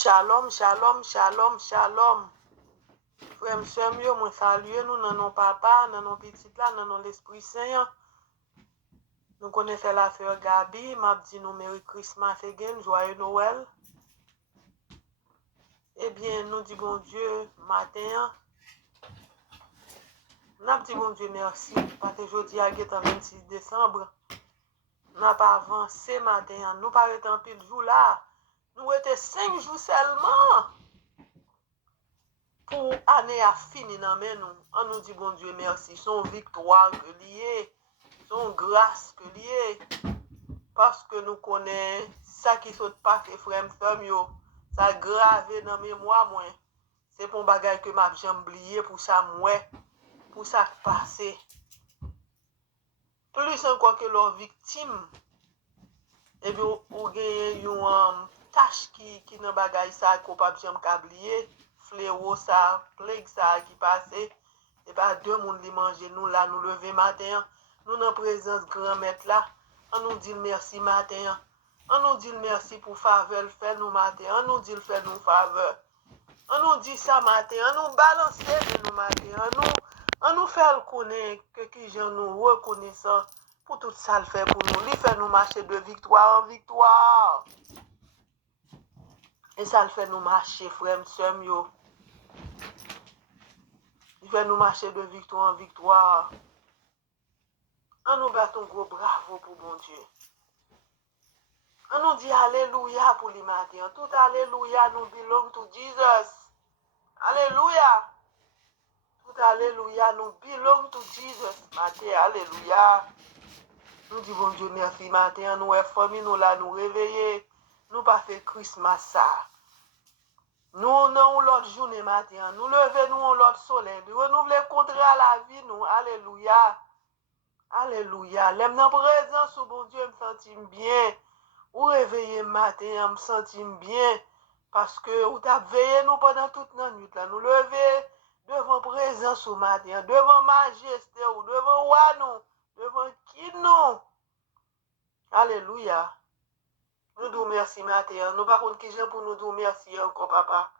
Shalom, shalom, shalom, shalom. Frère, monsieur, moi saluer nous dans nos papa, dans nos petits là, dans l'Esprit Saint. Nous connaissons la sœur Gabi, m'a dit nous Merry Christmas again, joyeux Noël. Eh bien, nous disons bon Dieu, matin, nous disons bon Dieu merci, parce que jeudi à 26 décembre, nous n'avons pas avancé matin, nous pas été en pile jour là, nous étions 5 jours seulement. Pour l'année à finir dans nous, on nous dit bon Dieu merci, son victoire que lié, son grâce que lié, parce que nous connaissons ça qui saute pas fait frère yo, ça gravé dans mémoire moi. C'est pour bagage que m'a jamais oublié pour ça moi, pour ça passé. Plus encore que leurs victimes, et bien ou gagne une tâche qui dans bagage ça qu'on pas jamais oublier. Fléau ça, plague ça qui passait, et pas deux monde li manger nous là nous lever matin, nous dans présence grand maître là, on nous dit merci matin, on nous dit merci pour faveur fait nous matin, on nous dit fait nous faveur, on nous dit ça matin, on nous balancer nous matin, on nous fait le connaître que qui gens nous reconnaissant pour tout ça le fait pour nous, il fait nous marcher de victoire en victoire. Et ça le fait nous marcher frère m'sem yo. Il fait nous marcher de victoire en victoire. On nous bat un gros bravo pour bon Dieu. On nous dit alléluia pour les matins. Tout alléluia nous belong to Jesus. Alléluia. Tout alléluia nous belong to Jesus. Matin, alléluia. Nous disons bon Dieu merci matin. Nous est famille nous là nous réveiller. Nous pas fait Christmas ça. Nous non l'autre journée matin. Nous lever nous l'autre soleil. Nous renouveler contre la vie nous. Alléluia. Alléluia. L'aime dans présence où bon Dieu me sentit bien. Ou réveiller matin, me sentit bien. Parce que ou t'as veillé nous pendant toute la nuit là. Nous lever devant présence au matin, devant majesté ou devant roi nous, devant qui nous. Alléluia. Nous disons merci matin. Nous par contre qui j'ai pour nous dire merci encore papa.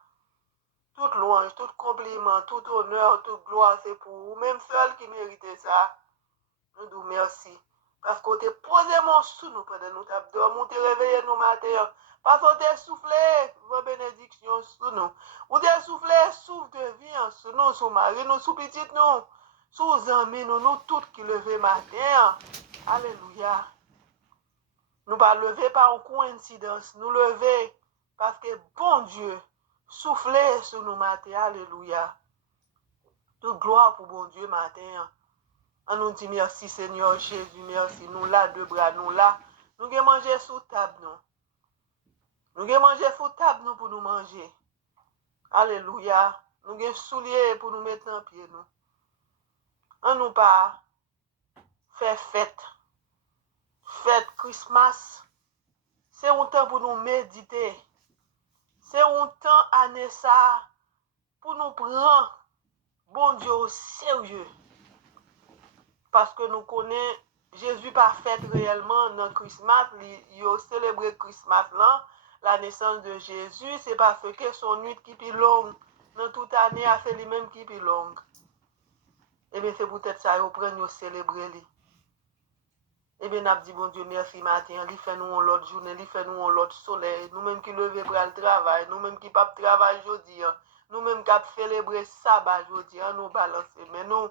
Toute louange, tout compliment, tout honneur, toute gloire c'est pour vous. Même seul qui méritait ça. Nous disons merci. Parce qu'on t'a posé mon sous nous pendant nous t'as dormi, on t'a réveillé nous matin. Parce qu'on t'a soufflé vos bénédictions sous nous. On t'a soufflé souffle de vie sous nous, sous mari, nous, sous petite nous, sous amis, nous toutes qui levons matin. Alléluia. Nous pas lever par une coïncidence, nous lever parce que bon Dieu soufflé sur nous matin. Alléluia. Toute gloire pour bon Dieu matin. On nous dit merci Seigneur Jésus, merci. Nous là, deux bras, nous là. Nous avons mangé sous table, nous. Nous avons mangé sous table, nous, pour nous manger. Alléluia. Nous avons souliers pour nous mettre en pied, nous. On nous pas faire fête. Fête Christmas. C'est un temps pour nous méditer. C'est un temps année ça pour nous prendre bon Dieu au sérieux. Parce que nous connaissons Jésus pas fait réellement dans Christmas, il a célébré Christmas là, la naissance de Jésus, c'est parce que son nuit qui est longue, dans toute année a fait lui-même qui est longue. Et bien c'est peut-être ça qu'on prend nous célébrer lui. Et bien n'a dit bon Dieu merci matin, il fait nous l'autre journée, il fait nous l'autre soleil, nous même qui lever pour le travail, nous même qui pas travail aujourd'hui, nous même qui célébrer sabbat aujourd'hui, nous balancer mais nous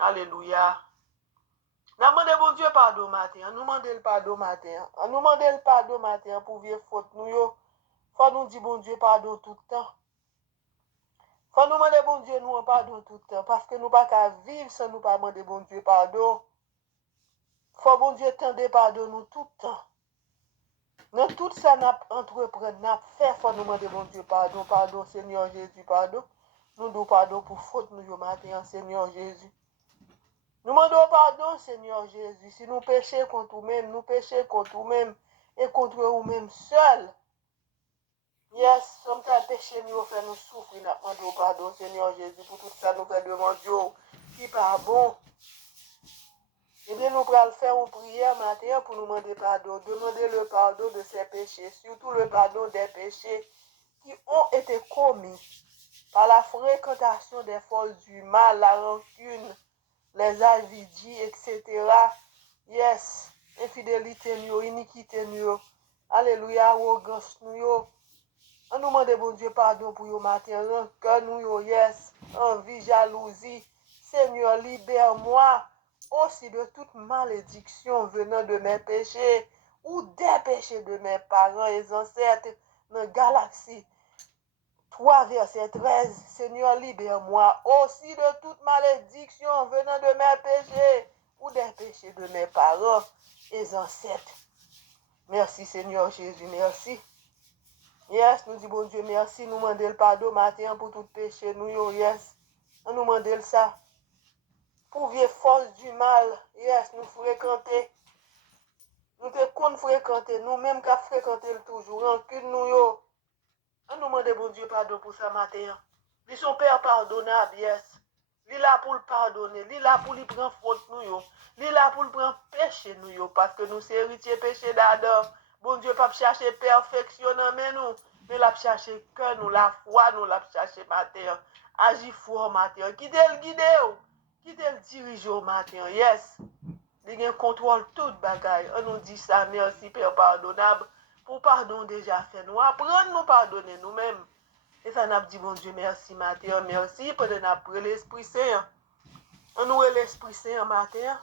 alléluia. Nous demandons bon Dieu pardon matin. Nous demandons le pardon matin. Nous demandons le pardon matin pour vieille faute nous yo. Faut nous dire bon Dieu pardon tout le temps. Faut nous demander bon Dieu nous pardon tout le temps parce que nous pas qu'à vivre sans nous pas demander bon Dieu pardon. Faut bon Dieu tendre pardon nous tout le temps. Dans tout ça n'a entreprendre, n'a fait faut nous demander bon Dieu pardon, pardon Seigneur Jésus pardon. Nous nous pardon pour faute nous yo matin Seigneur Jésus. Nous demandons pardon, Seigneur Jésus, si nous péchons contre nous-mêmes, nous péchons contre nous-mêmes et contre nous-mêmes seuls. Yes, sommes nous péché, nous fait nous souffrir, nous demandons pardon, Seigneur Jésus, pour tout ça, nous fait demander qui pas bon. Eh bien, nous allons faire une prière matin pour nous demander pardon, demander le pardon de ses péchés, surtout le pardon des péchés qui ont été commis par la fréquentation des forces du mal, la rancune, les avidies, etc. Yes, infidélité nous, iniquité nous, alléluia, arrogance nous. On nous demande, bon Dieu, pardon pour nous matin, rancœur nous, yes, envie, jalousie. Seigneur, libère-moi aussi de toute malédiction venant de mes péchés ou des péchés de mes parents et ancêtres dans la galaxie. 3, verset 13. Seigneur, libère-moi aussi de toute malédiction venant de mes péchés ou des péchés de mes parents et ancêtres. Merci Seigneur Jésus, merci. Yes, nous disons bon Dieu, merci. Nous demandons le pardon matin pour tout péché. Nous, yes. On nous demande ça. Pour vieille force du mal, yes, nous fréquenter. Nous te fréquenter, nous-mêmes qu'à fréquenter toujours. Rancune nous, yo. On nous demande bon Dieu pardon pour ça matin. Lui son Père pardonnable, yes. Lui là pour le pardonner. Lui là pour lui prendre faute nous, yo. Lui là pour le prendre péché nous, yo. Parce que nous, c'est héritier péché d'Adam. Bon Dieu, pas chercher perfection mais nous. Mais la chercher cœur nous, la foi nous, la chercher matin. Agis fort matin. Quittez le guide, quittez le diriger au matin, yes. Il contrôle toute bagaille. On nous dit ça, merci Père pardonnable. Pour pardon déjà fait nous. Apprendre nous pardonner nous-mêmes. Et ça n'a dit bon Dieu, merci matin, merci pour nous apprendre l'Esprit Saint. On nous l'Esprit Saint matin.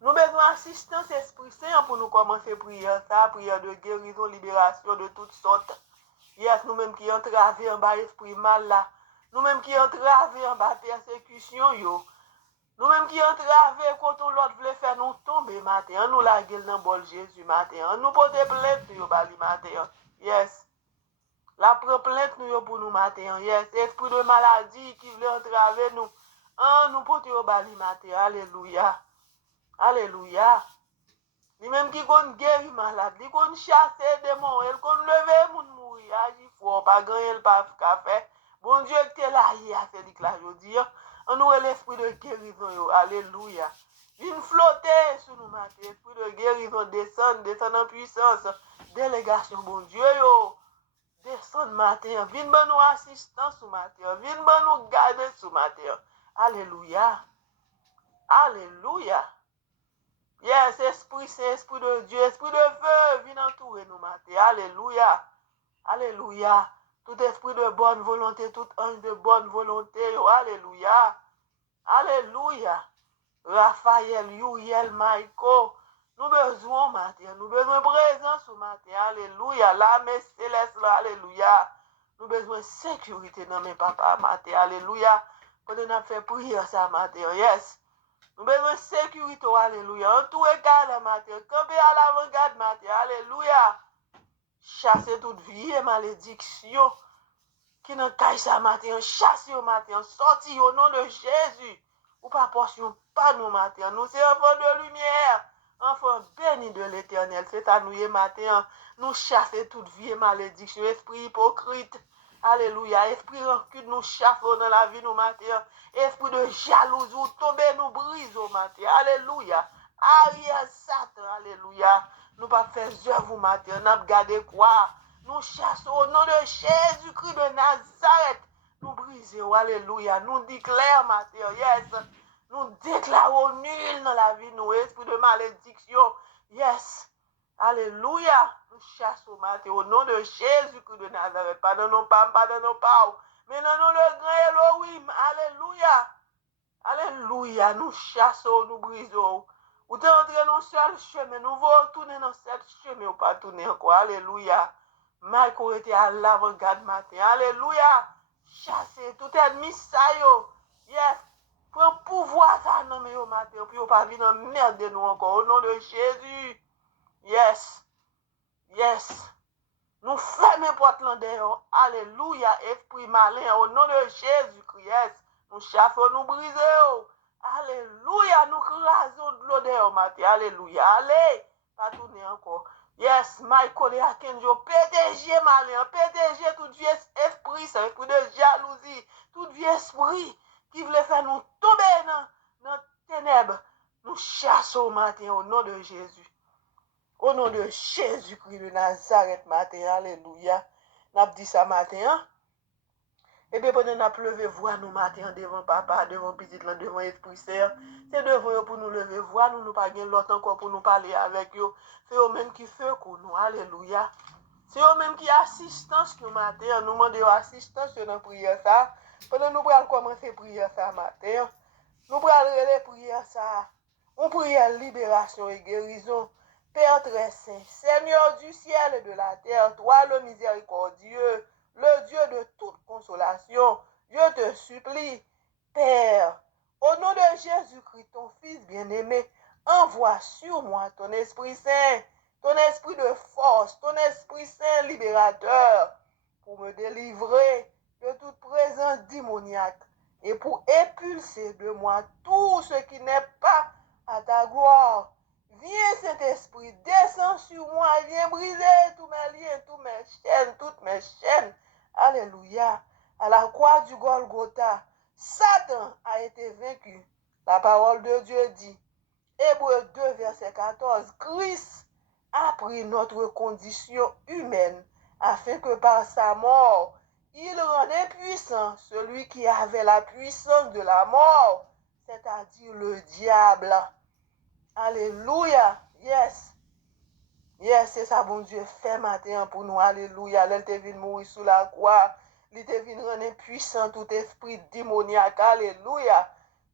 Nous avons besoin d'assistance Esprit Saint pour nous commencer à prier ça, prière de guérison, libération de toutes sortes. Yes, nous-mêmes qui entravés en bas esprit mal là. Nous-mêmes qui entravés en bas persécution, yo. Nous-mêmes qui entravés quand l'autre voulait faire nous tomber matin. Nous la gueule dans bol Jésus matin. Nous porter plainte yo bali matin. Yes. La prend plainte nous pour nous matin. Yes. Esprit de maladie qui voulait entraver nous. Nous porter yo bali matin. Alléluia. Alléluia. Lui-même qui compte guérir malade, lui compte chasser démons, il compte lever moun mourir, agir fort, pas gagner le pas faire. Bon Dieu qui est là, il a fait là, je dis, on nous l'esprit de guérison, alléluia. Viens flotter sur nous matin, esprit de guérison, descend en puissance, délégation, bon Dieu, descend matin, viens ben nous assistance sur matin, viens ben nous garder sur matin, alléluia, alléluia. Yes, Esprit Saint, Esprit de Dieu, Esprit de feu, viens entourer nous matin. Alléluia. Alléluia. Tout esprit de bonne volonté, tout ange de bonne volonté. Alléluia. Alléluia. Raphaël, Uriel, Michael. Nous besoin matin. Nous besoin présence au matin. Alléluia. L'âme céleste, alléluia. Nous besoin sécurité dans mes papas matin. Alléluia. Pour nous faire prière ça matin. Yes. Nous besoin de sécurité, alléluia. En tout égal, matin. Camper à l'avant-garde, matin. Alléluia. Chasser toute vie et malédiction. Qui n'a qu'à ça, matin. Chasser au matin. Sortir au nom de Jésus. Ou pas portion, pas nous, matin. Nous, c'est enfants de lumière. Enfants bénis de l'éternel. C'est à nous, matin. Nous chasser toute vie et malédiction. Esprit hypocrite. Alléluia. Esprit rancune nous chasse dans la vie nous matin. Esprit de jalousie ou tomber nous brise au matin. Alléluia. Arrière Satan. Alléluia. Nous pas faire œuvre au matin. Nous pas garder quoi. Nous chassons au nom de Jésus-Christ de Nazareth. Nous brisons. Alléluia. Nous déclarons matin. Yes. Nous déclarons nul dans la vie nous. Esprit de malédiction. Yes. Alléluia. Nous chassons matin au nom de Jésus-Christ de Nazareth. Pardonnons pas, pardonnons pas. Mais non, le grand Elohim. Alléluia. Alléluia. Nous chassons, nous brisons. Ou t'es entré dans seul chemin. Nous voulons tourner dans cette chemin ou pas tourner encore. Alléluia. Michael était à l'avant-garde matin. Alléluia. Chasser tout ennemi ça yo. Yes. Prends pouvoir ça non mais au matin. Puis on pas venir merde de nous encore. Au nom de Jésus. Yes. Yes. Nous fermons porte l'endroit. Alléluia. Esprit malin. Au nom de Jésus-Christ. Yes. Nous chassons, nous brisons. Alléluia. Nous crasons de l'odeur matin. Alléluia. Allez. Pas tourner encore. Yes. Michael et Akenjo. PDG malin. PDG tout vieux esprit. C'est un coup de jalousie. Tout vieux esprit qui voulait faire nous tomber dans ténèbres. Nous chassons matin au nom de Jésus. Au nom de Jésus-Christ de Nazareth, matin, alléluia. n'a dit ça matin, hein? Et bien, pendant qu'on levé voix nous matin devant papa, devant petit, devant Esprit Saint, c'est devant eux pour nous lever voix, nous pas gagner l'autre encore pour nous parler avec eux. C'est eux même qui fait pour nous. Alléluia. C'est eux même qui assistance nous matin, nous demandons assistance dans la prière ça. Pendant nous allons commencer la prière ça matin, nous allons les prières ça. On prière libération et guérison. Père très saint, Seigneur du ciel et de la terre, toi le miséricordieux, le Dieu de toute consolation, je te supplie, Père, au nom de Jésus-Christ, ton Fils bien-aimé, envoie sur moi ton Esprit Saint, ton esprit de force, ton Esprit Saint libérateur, pour me délivrer de toute présence démoniaque et pour expulser de moi tout ce qui n'est pas à ta gloire. Viens, Saint-Esprit, descends sur moi, viens briser tous mes liens, tous mes chaînes, toutes mes chaînes. Alléluia. À la croix du Golgotha, Satan a été vaincu. La parole de Dieu dit, Hébreux 2, verset 14, Christ a pris notre condition humaine afin que par sa mort, il rende impuissant celui qui avait la puissance de la mort, c'est-à-dire le diable. Alléluia. Yes. Yes, c'est ça, bon Dieu, fait matin pour nous. Alléluia. Elle te vient mourir sous la croix. Il te vient rendre impuissant tout esprit démoniaque. Alléluia.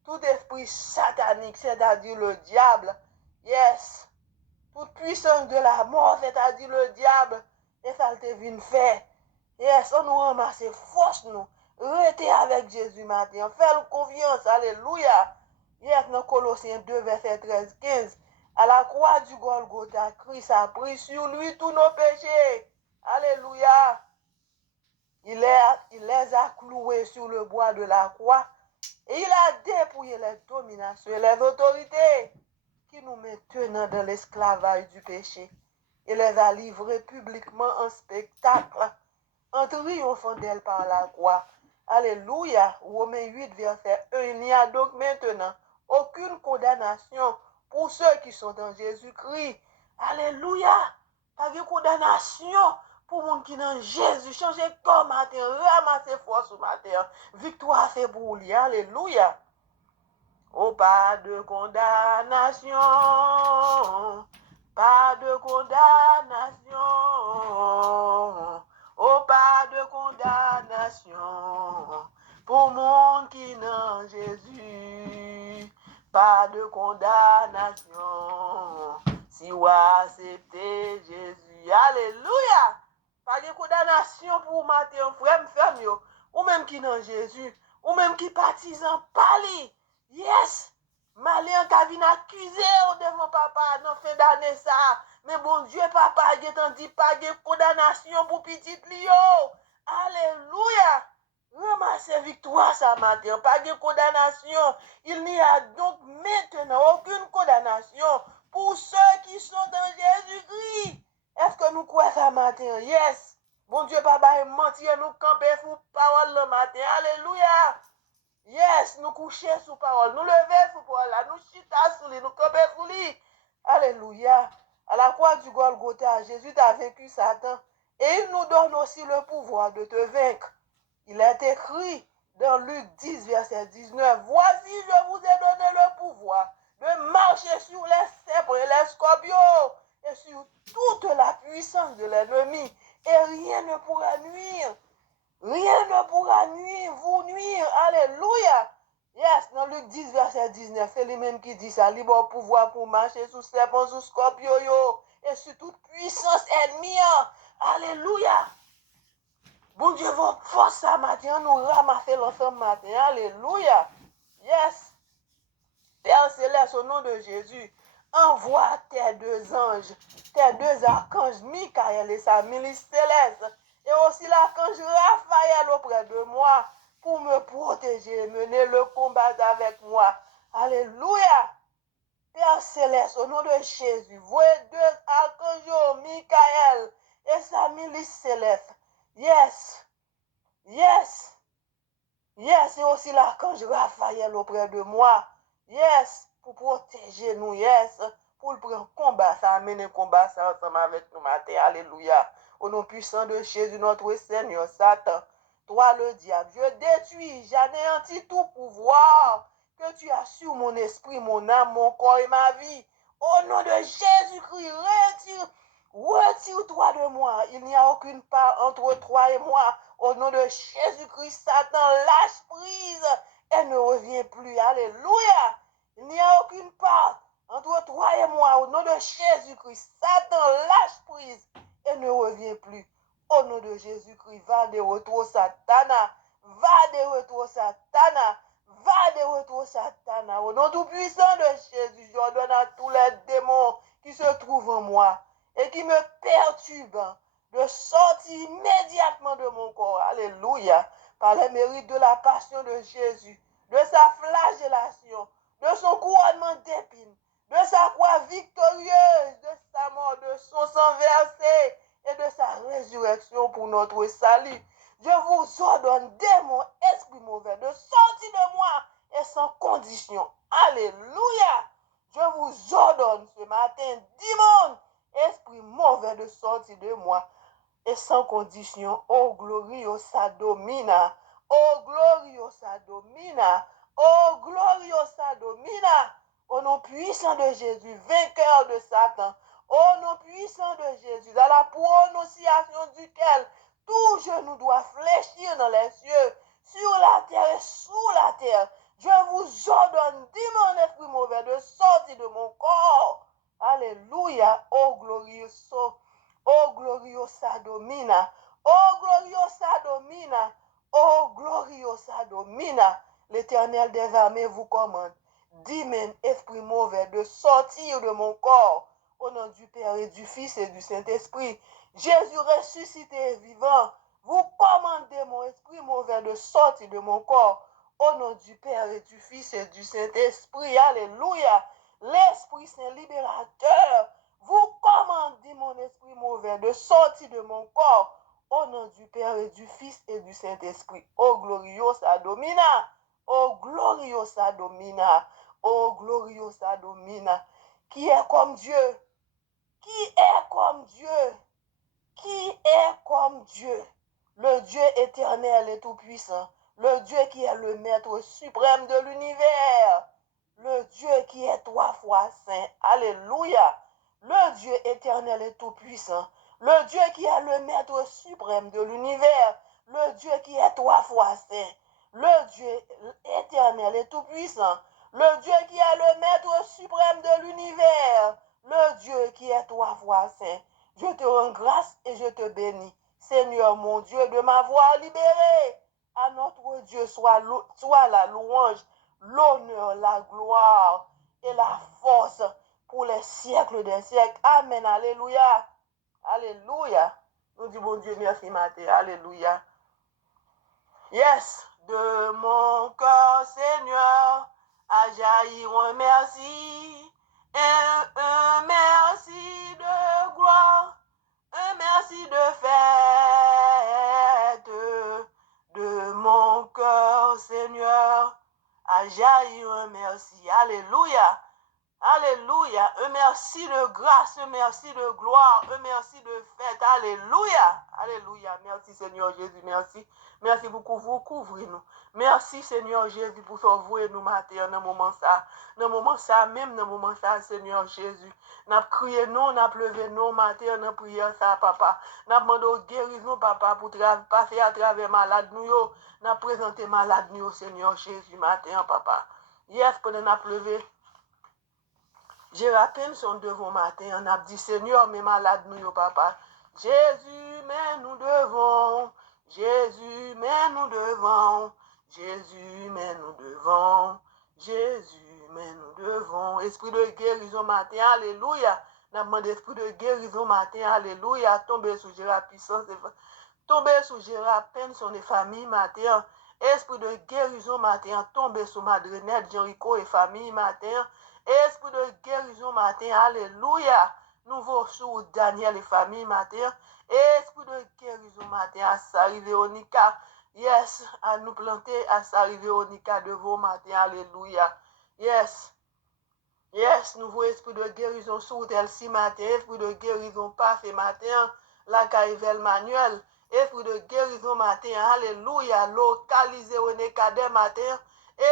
Tout esprit satanique, c'est-à-dire le diable. Yes. Toute puissance de la mort, c'est-à-dire le diable. Et ça te vient faire. Yes, on nous ramasse force nous. Restez avec Jésus matin. Fais-le confiance. Alléluia. Yes, dans Colossiens 2, verset 13-15. À la croix du Golgotha, Christ a pris sur lui tous nos péchés. Alléluia. Il les a cloués sur le bois de la croix et il a dépouillé les dominations et les autorités qui nous maintenaient dans l'esclavage du péché. Il les a livrés publiquement en spectacle, en triomphant d'elle par la croix. Alléluia. Romains 8, verset 1. Il n'y a donc maintenant aucune condamnation pour ceux qui sont en Jésus-Christ. Alléluia. Pas de condamnation pour les gens qui sont en Jésus. Changez comme matin, ramassez force au matin. Victoire c'est pour lui. Alléluia. Oh, pas de condamnation. Pas de condamnation. Oh, pas de condamnation pour monde qui n'a Jésus. Pas de condamnation si vous acceptez Jésus. Alléluia. Pas de condamnation pour matin, frère, ou même qui n'a Jésus, ou même qui partisan pali. Yes. Malin ka vin accusé devant papa dans fin d'année ça. Mais bon Dieu, papa, il t'en dit pas de condamnation pour petit Lio. Alléluia. Ramassez victoire ça matin. Pas de condamnation. Il n'y a donc maintenant aucune condamnation pour ceux qui sont dans Jésus-Christ. Est-ce que nous croyons ça matin? Yes. Bon Dieu, papa, mentir, nous camper sous parole le matin. Alléluia. Yes, nous coucher sous parole, nous lever sous parole, nous chita sous lui, nous camper sous lui. Alléluia. À la croix du Golgotha, Jésus t'a vaincu Satan et il nous donne aussi le pouvoir de te vaincre. Il est écrit dans Luc 10, verset 19, voici, je vous ai donné le pouvoir de marcher sur les serpents et les scorpions et sur toute la puissance de l'ennemi et rien ne pourra nuire. Rien ne pourra vous nuire. Alléluia. Yes, dans Luc 10, verset 19, c'est lui-même qui dit ça. Libre pouvoir pour marcher sous serpent, sous scorpion, et sur toute puissance ennemie. Alléluia. Bon Dieu, votre force ça matin, nous ramasser l'ensemble matin. Alléluia. Yes. Père céleste, au nom de Jésus, envoie tes deux anges, tes deux archanges, Michael et sa milice céleste, et aussi l'archange Raphaël auprès de moi pour me protéger et mener le combat avec moi. Alléluia. Père céleste, au nom de Jésus, voyez deux archanges, Michael et sa milice céleste. Yes. Yes. Yes, et aussi l'archange Raphaël auprès de moi. Yes, pour protéger nous, yes, pour le prendre combat, ça amène combat ça ensemble avec nous matin. Alléluia. Au nom puissant de Jésus, notre Seigneur, Satan, toi le diable, je détruis, j'anéantis tout pouvoir que tu as sur mon esprit, mon âme, mon corps et ma vie. Au nom de Jésus-Christ, retire-toi de moi. Il n'y a aucune part entre toi et moi. Au nom de Jésus-Christ, Satan, lâche prise et ne reviens plus. Alléluia. Il n'y a aucune part entre toi et moi. Au nom de Jésus-Christ, Satan, lâche prise et ne reviens plus. Au nom de Jésus-Christ, va de retour, Satana. Va de retour, Satana. Va de retour, Satana. Au nom tout puissant de Jésus, j'ordonne à tous les démons qui se trouvent en moi et qui me perturbent de sortir immédiatement de mon corps. Alléluia. Par les mérites de la passion de Jésus, de sa flagellation, de son couronnement d'épines, de sa croix victorieuse, de sa mort, de son sang versé et de sa résurrection pour notre salut. Je vous ordonne, démons, esprit mauvais, de sortir de moi et sans condition. Alléluia. Je vous ordonne ce matin, démons, esprit mauvais, de sortir de moi et sans condition. Oh, gloriosa domina. Oh, gloriosa domina. Oh, gloriosa domina. Au nom puissant de Jésus, vainqueur de Satan. Au nom puissant de Jésus, à la prononciation duquel tout genou doit fléchir dans les cieux, sur la terre et sous la terre. Je vous ordonne, démon esprit mauvais, de sortir de mon corps. Alléluia. Oh, glorioso. Oh, gloriosa domina. Oh, gloriosa domina. Oh, gloriosa domina. L'Éternel des armées vous commande, démon esprit mauvais, de sortir de mon corps. Au nom du Père et du Fils et du Saint-Esprit, Jésus ressuscité et vivant, vous commandez mon esprit mauvais de sortir de mon corps. Au nom du Père et du Fils et du Saint-Esprit, alléluia. L'Esprit Saint libérateur, vous commandez mon esprit mauvais de sortir de mon corps. Au nom du Père et du Fils et du Saint-Esprit. Oh gloriosa domina. Oh gloriosa domina. Oh gloriosa domina. Qui est comme Dieu? Qui est comme Dieu? Qui est comme Dieu? Le Dieu éternel et tout-puissant. Le Dieu qui est le maître suprême de l'univers. Le Dieu qui est 3 fois saint. Alléluia. Le Dieu éternel et tout-puissant. Le Dieu qui est le maître suprême de l'univers. Le Dieu qui est 3 fois saint. Le Dieu éternel et tout-puissant. Le Dieu qui est le maître suprême de l'univers. Le Dieu qui est 3 fois saint. Je te rends grâce et je te bénis. Seigneur mon Dieu, de m'avoir libéré. À notre Dieu soit la louange, l'honneur, la gloire et la force pour les siècles des siècles. Amen. Alléluia. Alléluia. Nous disons, bon Dieu, merci matin. Alléluia. Yes. De mon cœur, Seigneur, a jailli un merci. Un merci de gloire. Un merci de fête. De mon cœur, Seigneur, a jailli un merci. Alléluia. Alléluia. Un merci de grâce, un merci de gloire, un merci de fête. Alléluia. Alléluia. Merci Seigneur Jésus, merci. Merci pour vous couvrir nous. Merci Seigneur Jésus pour sauver nous matin dans moment ça. Dans moment ça, même dans moment ça, Seigneur Jésus. N'a crié non, n'a pleuvé non matin dans prière ça, papa. N'a demandé guérison, papa, pour passer à travers malade nous yo. N'a présenté malade nous, Seigneur Jésus, matin, papa. Yes, pendant n'a pleuvé. J'ai rappelé son devant matin, on a dit Seigneur, mes malades nous, papa. Jésus, mais nous devons. Jésus, mais nous devons. Jésus, mais nous devons. Jésus, mais nous devons. Esprit de guérison matin, alléluia. N'a demandé esprit de guérison matin, alléluia. Tomber sous Gérard puissance, tomber sous Gérard pension des familles matin. Esprit de guérison matin, tomber sous Madrenette, Jericho et famille matin. Esprit de guérison matin, alléluia. Nouveau sous Daniel et famille matin. Esprit de guérison matin, à Sari Véronica. Yes, à nous planter à Sari Véronica de vos matin, alléluia. Yes. Yes, nouveau esprit de guérison sous Delcy matin, esprit de guérison passé matin. la Caïvel Manuel. Esprit de guérison matin, alléluia, localisé René Cadet matin.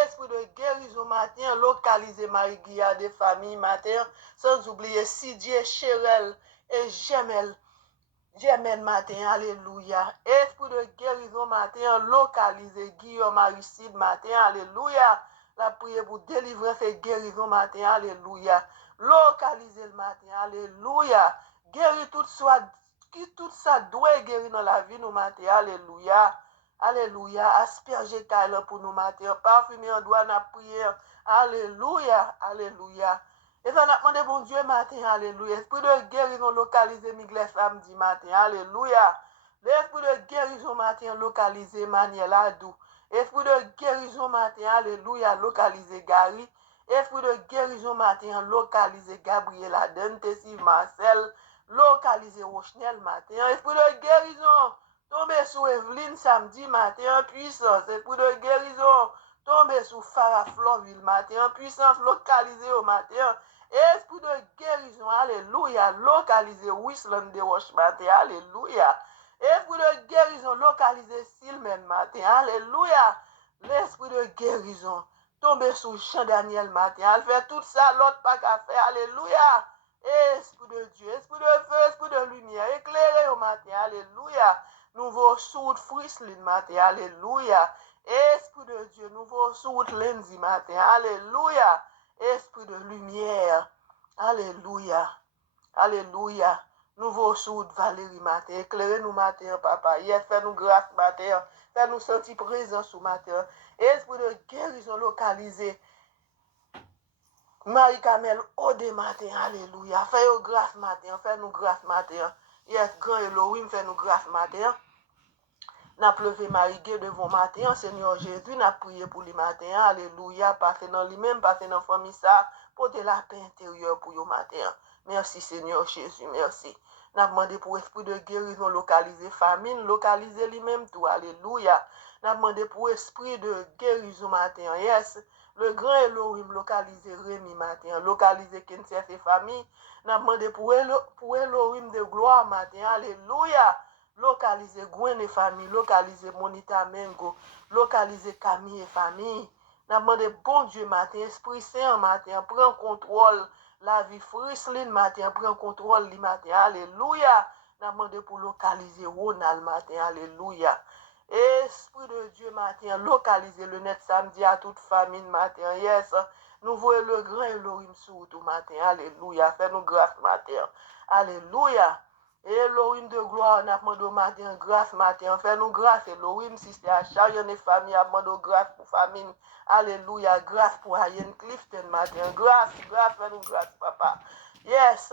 Esprit de guérison matin, localisé Marie-Guilla des familles matin. Sans oublier Sidier, Chérel et Gemel. Germaine matin, alléluia. Esprit de guérison matin, localisé Guillaume Aristide matin, alléluia. La prière pour délivrance et guérison matin, alléluia. Localisé le matin, alléluia. Guéris tout ça doit guérir dans la vie nous matin, alléluia. Alléluia. Asperger Kyler pour nous matin. Parfumer en doigt la prière. Alléluia. Alléluia. Et ça n'a demandé bon Dieu matin, alléluia. Esprit de guérison localisé Migles samedi matin, alléluia. L'esprit de guérison matin localisé Maniel Adou. Esprit de guérison matin, alléluia, localisé Gary. Esprit de guérison matin localisé Gabriel Aden, Tessive Marcel, localisé Rochnel matin. Esprit de guérison tombé sur Evelyne samedi matin, puissance. Esprit de guérison tombé sur Farah Florville matin, puissance localisée au matin. Esprit de guérison, alléluia, localisé Wisland de Roche matin, alléluia. Esprit de guérison, localisé Silmen matin, alléluia. L'esprit de guérison, tombé sur Jean Daniel matin, elle fait tout ça, l'autre pas qu'à faire, alléluia. Esprit de Dieu, esprit de feu, esprit de lumière, éclairé au matin, alléluia. Nouveau sourd Frislin matin, alléluia. Esprit de Dieu, nouveau sourd Lindsay matin, alléluia. Esprit de lumière, alléluia, alléluia. Nouveau sourd Valérie matin, éclairez-nous matin, papa. Yes, fais-nous grâce matin, fais-nous sentir présent sous matin. Esprit de guérison localisé. Marie-Camel, Ode matin, alléluia. Fais-nous grâce matin, fais-nous grâce matin. Yes, grand Elohim, fais-nous grâce matin. N'a pleuvé Marie-Gué devant matin, Seigneur Jésus, n'a prié pour les matins, alléluia, passez dans lui-même, passez dans la famille ça, portez la paix intérieure pour le matin. Merci Seigneur Jésus, merci. N'a demandé pour esprit de guérison localisé famine, localisé lui-même tout, alléluia. N'a demandé pour esprit de guérison matin, yes. Le grand Elohim localisé Rémi matin, localisé Kensias et famille. N'a demandé pour Elohim de gloire matin, alléluia. Localiser Gwen et famille, localiser Monita Mengo, localiser Camille et famille. N'a demandé bon Dieu matin, Esprit Saint matin, prends contrôle la vie Frislin matin, prends contrôle le matin, alléluia. N'a demandé pour localiser Ronald matin, alléluia. Esprit de Dieu matin, localiser le net samedi à toute famille matin, yes. Nous voyons le grand Elohim sur tout matin, alléluia. Fais-nous grâce matin, alléluia. Elohim de gloire, n'a demandé matin, grâce matin, fais-nous grâce, Elohim, si c'est à chacun des familles, n'a demandé grâce pour famille, alléluia, grâce pour Ian Clifton matin, grâce, fais-nous grâce, papa. Yes,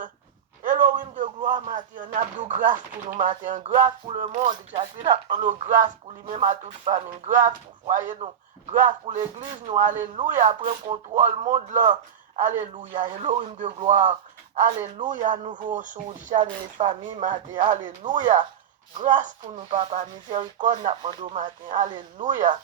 Elohim de gloire matin, n'a demandé grâce pour nous matin, grâce pour le monde, Jacqueline a demandé grâce pour lui-même à toute famille, grâce pour foyer nous, grâce pour l'église nous, alléluia, après contrôle monde là, alléluia, Elohim de gloire. Alléluia, nouveau sous Jeanne et famille matin. Alléluia. Grâce pour nous, papa. Miséricorde, n'a demandé matin. Alléluia.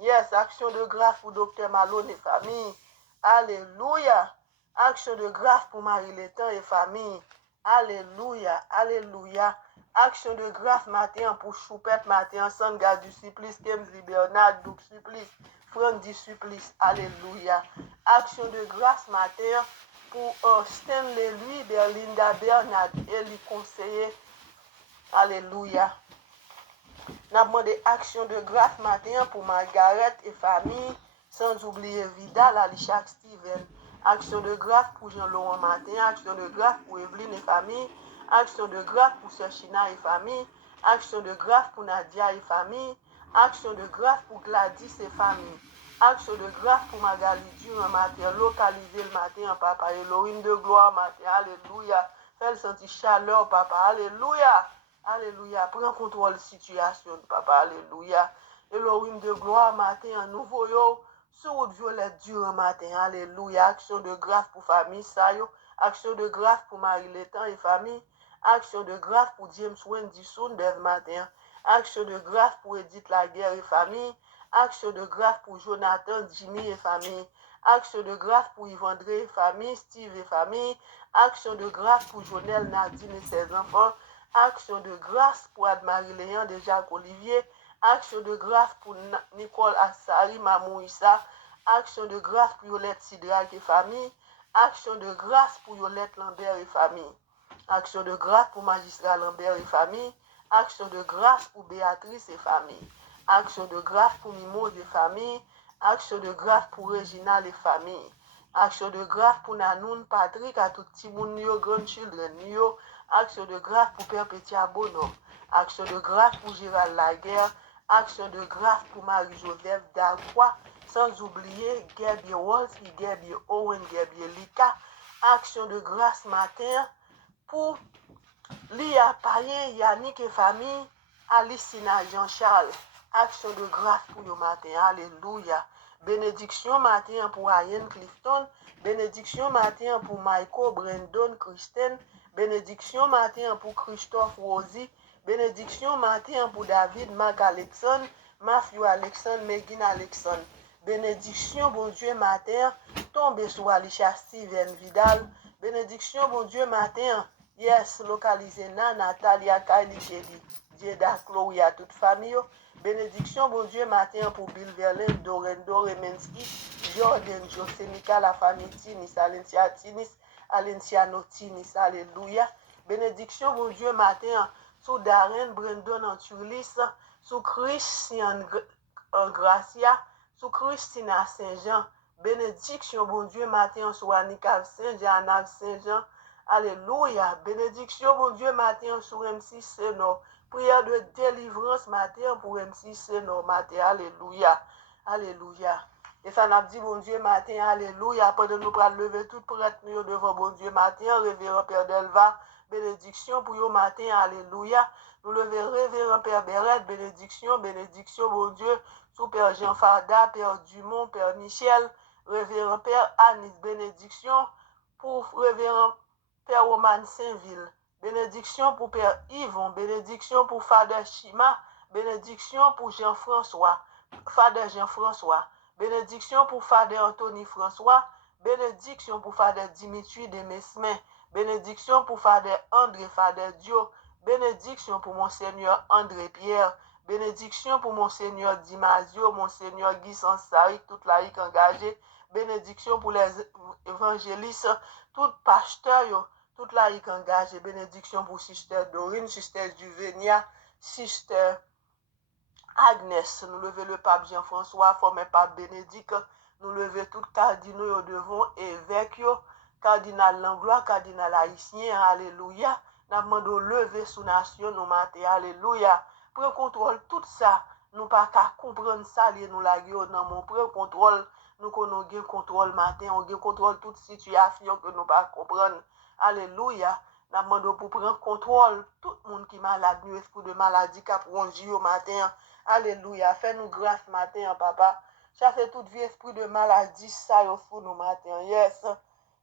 Yes, action de grâce pour Docteur Malone et famille. Alléluia. Action de grâce pour Marie Létan et famille. Alléluia. Alléluia. Action de grâce matin pour Choupette matin. Sanga du Supplice, Kemsley Bernard, Duc Supplice, Franck du Supplice. Alléluia. Action de grâce matin pour Stanley lui, Berlinda Bernard et les conseillers. Alléluia. N'a demandé action de grâce matin pour Margaret et famille, sans oublier Vidal, Alicia Steven. Action de grâce pour Jean-Laurent matin, action de grâce pour Evelyne et famille, action de grâce pour Sechina et famille, action de grâce pour Nadia et famille, action de grâce pour Gladys et famille. Action de grâce pour Magali Durand matin, localiser le matin, papa, Elohim de gloire matin, alléluia. Fais le sentir chaleur, papa, alléluia. Alléluia. Prends contrôle de la situation, papa, alléluia. Elohim de gloire matin, un nouveau yo, sur route violette Durand matin, alléluia. Action de grâce pour famille, ça yo. Action de grâce pour Marie Létan et famille. Action de grâce pour James Wendy Sounders matin. Action de grâce pour Edith Laguerre et famille. Action de grâce pour Jonathan, Jimmy et famille. Action de grâce pour Yvandré et famille, Steve et famille. Action de grâce pour Jonel, Nadine et ses enfants. Action de grâce pour Anne-Marie Léon de Jacques Olivier. Action de grâce pour Nicole Assari, Mamouissa. Action de grâce pour Yolette Sidrac et famille. Action de grâce pour Yolette Lambert et famille. Action de grâce pour Magistrat Lambert et famille. Action de grâce pour Béatrice et famille. Action de grâce pour Mimose et famille. Action de grâce pour Réginald et famille. Action de grâce pour Nanoun Patrick, à tout petit monde, grandchildren, action de grâce pour Perpétia Bonhomme. Action de grâce pour Gérald Laguerre. Action de grâce pour Marie-Joseph Dalcroix. Sans oublier Gabriel Wolski, Gabriel Owen, Gabriel Lika. Action de grâce matin pour Lia Payen, Yannick et famille. Alicina Jean-Charles. Action de grâce pour le matin. Alléluia. Bénédiction matin pour Ian Clifton. Bénédiction matin pour Michael Brandon Christine. Bénédiction matin pour Christophe Rosie. Bénédiction matin pour David Mac Alexandre. Matthew Alexandre, Megan Alexandre. Bénédiction, bon Dieu, matin. Tombe sur Alicia Steven Vidal. Bénédiction, bon Dieu, matin. Yes, localisé na Natalia Kylie Kelly. Dieda Chloé à toute famille. Bénédiction, bon Dieu, matin pour Bill Verlaine, Dorendo Remensky, Jordan, Josenica, la famille Tinis, Alencia Tinis, Alenciano Tinis, alléluia. Bénédiction, bon Dieu, matin sous Darren, Brandon Antulis, sous Christian Gracia, sous Christina Saint-Jean. Bénédiction, bon Dieu, matin sous Annika Saint-Jean, Anna Saint-Jean. Alléluia. Bénédiction, mon Dieu, matin sur M6 Seno. Prière de délivrance matin pour M6 Seno matin. Alléluia. Alléluia. Et ça n'a dit, bon Dieu, matin. Alléluia. Pendant nous pour lever toute prête nous devant bon Dieu matin. Révérend Père Delva. Bénédiction pour vous matin. Alléluia. Nous lever Révérend Père Bérette. Bénédiction, bénédiction, bon Dieu. Sous Père Jean Farda, Père Dumont, Père Michel. Révérend Père Anis. Bénédiction pour Révérend Père Roman Saint-Ville. Bénédiction pour Père Yvon. Bénédiction pour Fader Chima. Bénédiction pour Jean-François. Fader Jean-François. Bénédiction pour Fader Anthony François. Bénédiction pour Fader Dimitri Demesmin. Bénédiction pour Fader André Fader Dio. Bénédiction pour Monseigneur André Pierre. Bénédiction pour Monseigneur Dimasio, Monseigneur Guy Sansari, toute la laïque engagée. Bénédiction pour les évangélistes, tout pasteur, toute la laïque engagée. Bénédiction pour Sister Dorine, Sister Juvenia, Sister Agnès. Nous levons le pape Jean-François, formé pape Bénédicte. Nous levons tout cardinaux devant évêque, cardinal Langlois, cardinal haïtien. Alléluia. Nous demandons lever sous nation, nous mater. Alléluia. Prends contrôle tout ça. Nous pas qu'à comprendre ça, nous la dans mon prend contrôle. Nous connaissons contrôle matin, on gagne contrôle toute situation que nous pas comprendre. Alléluia. Nous demandons pour prendre contrôle tout le monde qui est malade, nous esprit de maladie qui a prolongé au matin. Alléluia. Fais-nous grâce matin, papa. Chassez tout vieux esprit de maladie, ça au fond nous matin. Yes.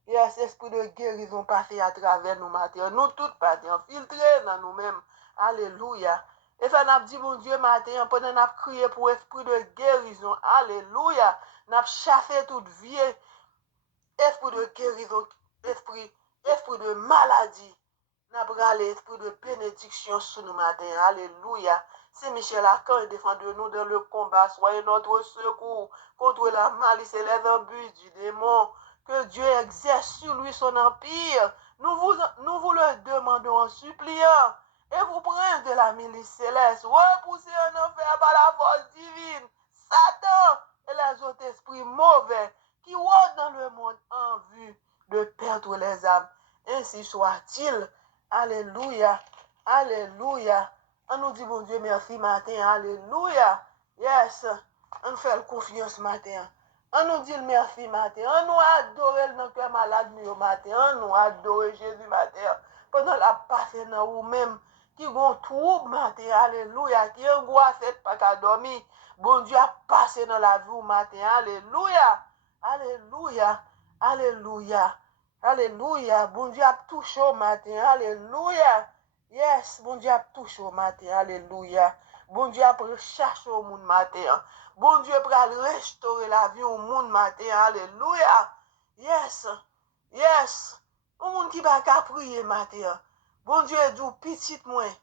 Yes, esprit de guérison passé à travers nous matin. Nous toutes pas infiltrés dans nous-mêmes. Alléluia. Et ça n'a dit, mon Dieu, matin, pendant qu'on a crié pour esprit de guérison. Alléluia. N'a chassé toute vie, esprit de guérison, esprit de maladie. N'a bralé esprit de bénédiction sur nous matin. Alléluia. Si Michel Lacan défend de nous dans le combat, soyez notre secours contre la malice et les embûches du démon. Que Dieu exerce sur lui son empire. Nous vous le demandons en suppliant. Et vous prenez de la milice céleste, repoussez en enfer par la force divine, Satan et les autres esprits mauvais qui rôdent dans le monde en vue de perdre les âmes. Ainsi soit-il. Alléluia. Alléluia. On nous dit, bon Dieu, merci matin. Alléluia. Yes. On fait confiance matin. On nous dit merci matin. On nous adore dans cœur malade matin. On nous adore Jésus matin. Pendant la passé dans vous-même. Qui vont trouble matin, alléluia, qui angoisse pas qu'à dormir. Bon Dieu a passé dans la vie matin, alléluia, alléluia, alléluia, alléluia. Bon Dieu a touché au matin, alléluia. Yes, bon Dieu a touché au matin, alléluia. Bon Dieu a cherché au monde matin. Bon Dieu a restaurer la vie au monde matin, alléluia. Yes, yes. Au monde qui va qu'à prier matin. Bon Dieu, d'où petit moins.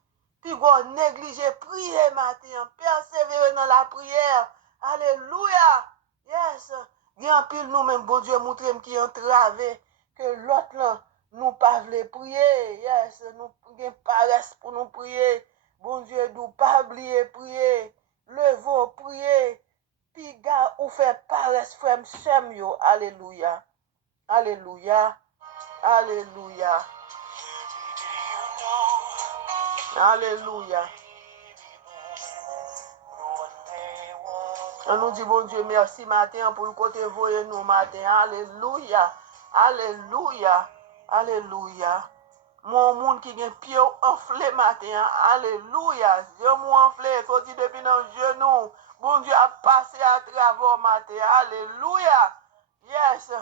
Puis bon, négliger prier matin, persévérer dans la prière. Alléluia. Yes. Il y a un pile nous-mêmes, bon Dieu, montre qui entravé, que l'autre là, nous pas voulons prier. Yes, nous avons paresse pour nous prier. Bon Dieu, nous pas oublier prier. Levons, prier. Puis gars, ou fait paresse, frère, yo. Alléluia. Alléluia. Alléluia. Alléluia. On nous dit, bon Dieu, merci matin pour le côté voyer nous matin. Alléluia. Alléluia. Alléluia. Mon monde qui a pied enflé matin. Alléluia. Dieu m'a enflé. Sorti depuis dans le genou. Bon Dieu a passé à travers matin. Alléluia. Yes.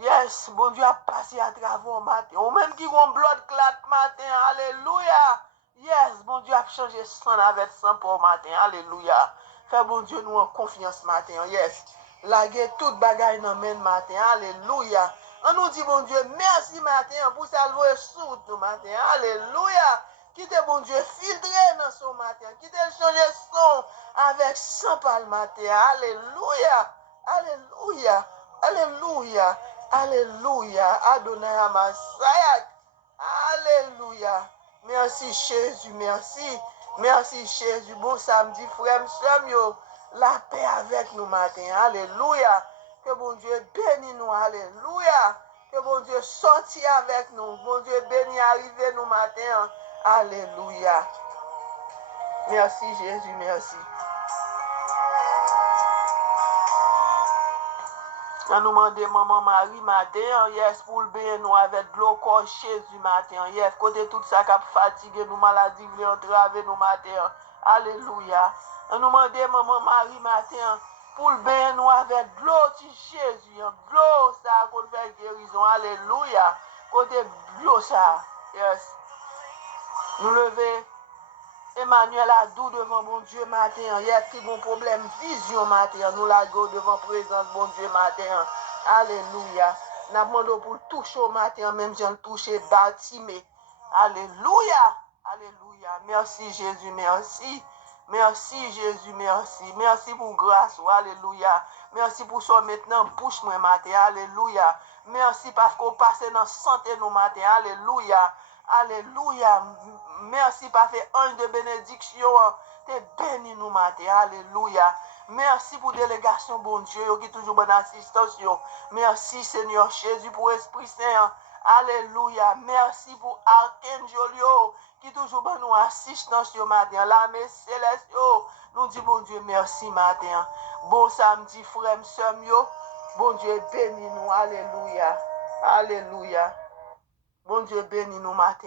Yes. Bon Dieu a passé à travers matin. Ou même qui ont blood clot matin. Alléluia. Yes. Bon Dieu a changé sang avec sang pour matin. Alléluia. Fait bon Dieu nous en confiance matin. Yes. Lagé toute bagaille dans men matin. Alléluia. On nous dit bon Dieu merci matin pour salver sous nous matin. Alléluia. Quittez bon Dieu filtrer dans son matin. Quittez changer son avec sang par le matin. Alléluia. Alléluia. Alléluia. Alléluia. Adonai Amasayak. Alléluia. Merci Jésus. Merci. Merci Jésus. Bon samedi, frère, yo. La paix avec nous matin. Alléluia. Que bon Dieu bénisse nous. Alléluia. Que bon Dieu sorti avec nous. Bon Dieu béni arriver nous matin. Alléluia. Merci Jésus. Merci. On nous demande maman Marie matin, yes, pour le bien nous avec de l'eau corps Jésus matin, yes, côté tout ça qui a fatigué nous, maladie, voulait entraver nous matin. Alléluia. On nous demande maman Marie matin, pour le bien nous avec de l'eau de Jésus, de l'eau ça qu'on fait guérison. Alléluia. Côté de l'eau ça, yes. Nous lever. Emmanuel a doux devant bon Dieu matin. Il y a qui bon problème vision matin. Nous la go devant présence bon Dieu matin. Alléluia. Nous demandons pour toucher au matin, même si on touche bâtimé. Alléluia. Alléluia. Merci Jésus, merci. Merci Jésus, merci. Merci pour grâce. Alléluia. Merci pour ça maintenant bouche moi matin. Alléluia. Merci parce qu'on passe dans santé nous matin. Alléluia. Alléluia. Merci parce que ange de bénédiction t'es béni nous matin. Alléluia. Merci pour délégation bon Dieu qui toujours bonne assistance. Merci Seigneur Jésus pour Esprit Saint. Alléluia. Merci pour Archange qui toujours bonne nous assistance matin. L'armée céleste nous dit bon Dieu merci matin. Bon samedi frère sœur bon Dieu béni nous. Alléluia. Alléluia. Bon Dieu béni nous matin.